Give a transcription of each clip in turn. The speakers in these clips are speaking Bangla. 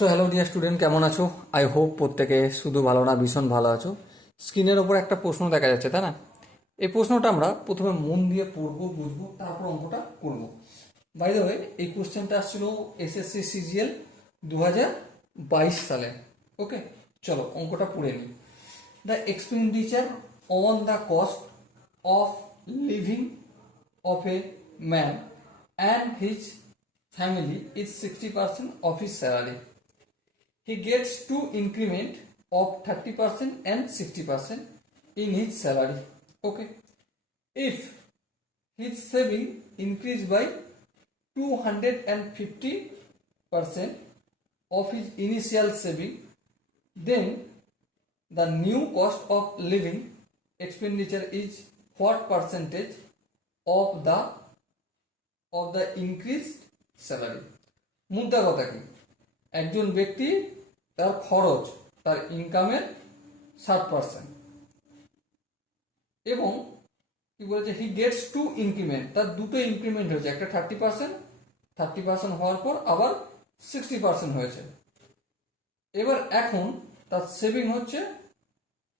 সো হ্যালো ডিয়ার স্টুডেন্ট, কেমন আছো? আই হোপ প্রত্যেকে শুধু ভালো না, ভীষণ ভালো আছো। স্ক্রিনের ওপর একটা প্রশ্ন দেখা যাচ্ছে, তাই না? এই প্রশ্নটা আমরা প্রথমে মন দিয়ে পড়বো, বুঝবো, তারপর অঙ্কটা করবো। বাই দ্য ওয়ে, এই কোশ্চেনটা আসছিল এসএসসি সিজিএল 2022 সালে। ওকে, চলো অঙ্কটা পড়ে নিই। The expenditure on the cost of living of a man and his family is 60% of his salary. He gets two increment of 30% and 60% in his salary. Okay. If his saving increase by 250% of his initial saving, then the new cost of living expenditure is what percentage of the increased salary? মুদ্রা কথা কি? একজন ব্যক্তি তার খরচ তার ইনকামের 60% এবং কি বলেছে, হি গেটস টু ইনক্রিমেন্ট, তার দুটো ইনক্রিমেন্ট হয়েছে, একটা 30% হওয়ার পর আবার 60% হয়েছে। এবার এখন তার সেভিং হচ্ছে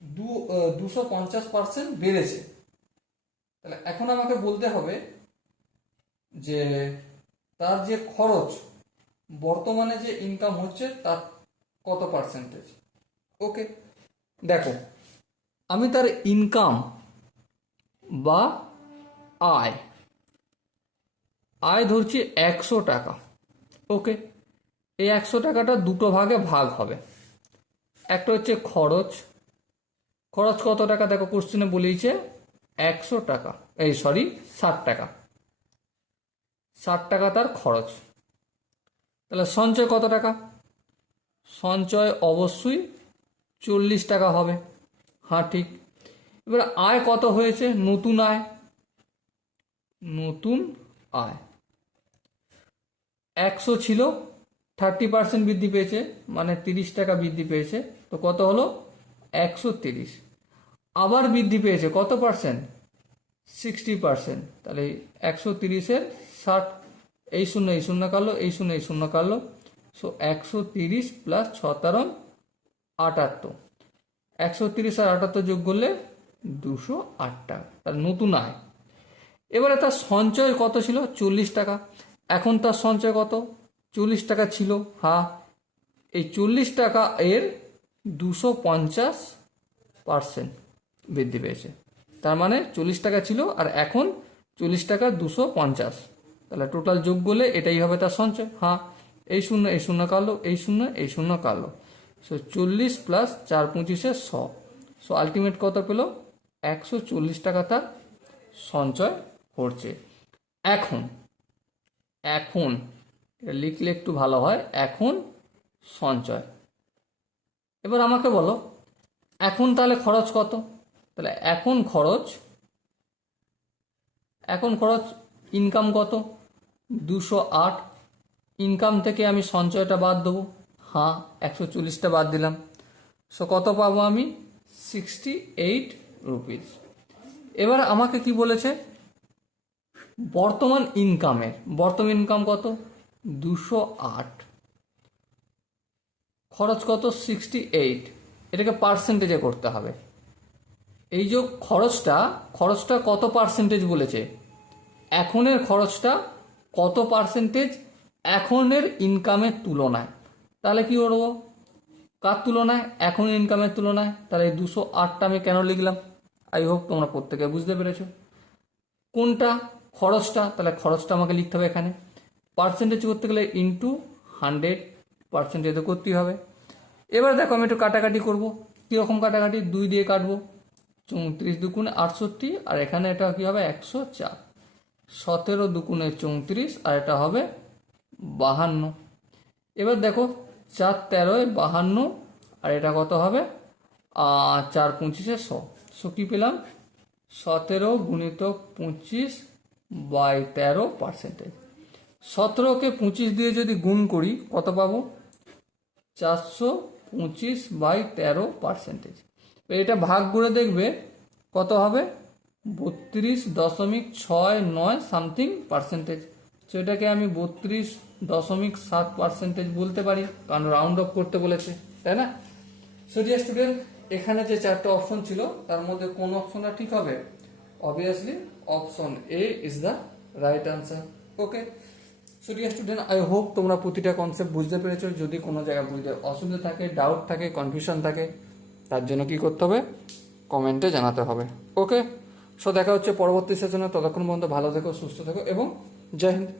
250% বেড়েছে। তাহলে এখন আমাকে বলতে হবে যে তার যে খরচ বর্তমানে যে ইনকাম হচ্ছে তার কত পার্সেন্টেজ। ওকে, দেখো আমি তার ইনকাম বা আয় ধরছি 100 টাকা। ওকে, এই 100 টাকাটা দুটো ভাগে ভাগ হবে। একটা হচ্ছে খরচ কত টাকা, দেখো কোশ্চেনে বলেইছে 100 টাকা, 60 টাকা। 60 টাকা তার খরচ। তাহলে সঞ্চয় কত টাকা? সঞ্চয় অবশ্যই 40 টাকা হবে। হ্যাঁ, ঠিক। এবার আয় কত হয়েছে? নতুন আয় 100 ছিল, 30% বৃদ্ধি পেয়েছে, মানে 30 টাকা বৃদ্ধি পেয়েছে। তো কত হলো? 130। আবার বৃদ্ধি পেয়েছে কত পার্সেন্ট? 60%। তাহলে 130-এর 60, এই শূন্য কাটলো, এই শূন্য কাটলো। সো 130 প্লাস 6 78, 130 আর 78 যোগ করলে 208 টাকা তার নতুন আয়। এবারে তার সঞ্চয় কত ছিল? 40 টাকা। এখন তার সঞ্চয় কত? 40 টাকা ছিল। হ্যাঁ, এই 40 টাকা এর 250% বৃদ্ধি পেয়েছে। তার মানে 40 টাকা ছিল আর এখন 40 টাকা 250। তাহলে টোটাল যোগ করলে এটাই হবে তার সঞ্চয়। হ্যাঁ, এই শূন্য কাটলো, এই শূন্য কাটলো। So 40 plus 4 25-এ 100। সো আলটিমেট কত পেল? 140 টাকা তার সঞ্চয় করছে। এখন এটা লিখলে একটু ভালো হয়। এখন সঞ্চয়। এবার আমাকে বলো এখন তাহলে খরচ কত? তাহলে এখন খরচ ইনকাম কত? 208। ইনকাম থেকে আমি সঞ্চয়টা বাদ দেবো। হ্যাঁ, 140টা বাদ দিলাম। সো কত পাবো আমি? 68 রুপিস। এবার আমাকে কি বলেছে? বর্তমান ইনকাম কত? 208। খরচ কত? 68। এটাকে পার্সেন্টেজে করতে হবে। এই যে খরচটা কত পার্সেন্টেজ বলেছে? এখনের খরচটা কত পার্সেন্টেজ এখনের ইনকামের তুলনায়? তাহলে কি করবো? কার তুলনায়? এখন ইনকামের তুলনায়। তাহলে এই 208টা আমি কেন লিখলাম? আই হোপ তোমরা প্রত্যেকে বুঝতে পেরেছো। কোনটা? খরচটা। তাহলে খরচটা আমাকে লিখতে হবে এখানে। পার্সেন্টেজ করতে গেলে ইন্টু 100% করতেই হবে। এবার দেখো আমি একটু কাটাকাটি করবো। কীরকম কাটাকাটি? 2 দিয়ে কাটবো। 34 দুগুণে 68, আর এখানে এটা কি হবে? 104। 17 দুগুণে 34, আর এটা হবে 52। এবার দেখো 4 13 52, আর এটা কত হবে? 4 25-এ 100। সো কি পেলাম? 17 গুণিত 25/13%। 17কে 25 দিয়ে যদি গুণ করি কত পাবো? 425/13%। এটা ভাগ করে দেখবে কত হবে? 32.69 সামথিং পার্সেন্টেজ। সো এটাকে আমি 0.7% বলতে পারি, কারণ রাউন্ড অফ করতে বলেছে, তাই না? সো ডিয়ার স্টুডেন্ট, এখানে যে চারটে অপশন ছিল তার মধ্যে কোন অপশনটা ঠিক হবে? Obviously option A is the right answer. Okay, so dear student, I hope তোমরা প্রতিটা কনসেপ্ট বুঝতে পেরেছো। যদি কোনো জায়গায় বুঝতে অসুবিধা থাকে, ডাউট থাকে, কনফিউশন থাকে, তার জন্য কি করতে হবে? কমেন্টে জানাতে হবে। ওকে, সো দেখা হচ্ছে পরবর্তী সেশনে। ততক্ষণ পর্যন্ত ভালো থেকো, সুস্থ থেকো এবং জয় হিন্দ।